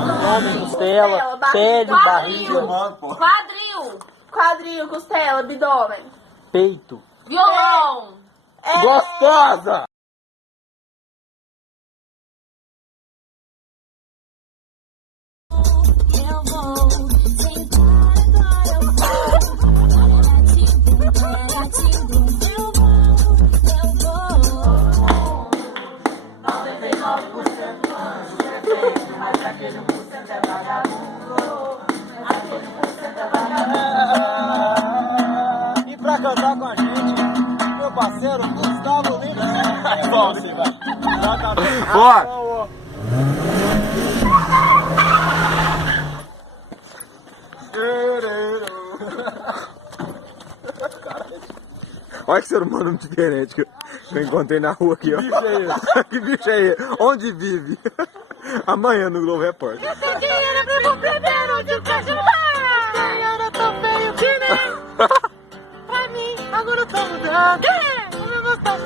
Nome, costela, pele, barriga. Quadril, costela, abdômen. Peito. Violão. Gostosa! E pra cantar com a gente, meu parceiro Gustavo Lima. Bom, sim, vai. Ó! Olha que ser humano diferente que eu encontrei na rua aqui, ó. Que bicho é esse? Onde vive? Amanhã no Globo Repórter. Eu tenho dinheiro pra comprar primeiro de cachorro. Dinheiro tão feio que nem. Pra mim, agora eu tô mudando. Eu não vou estar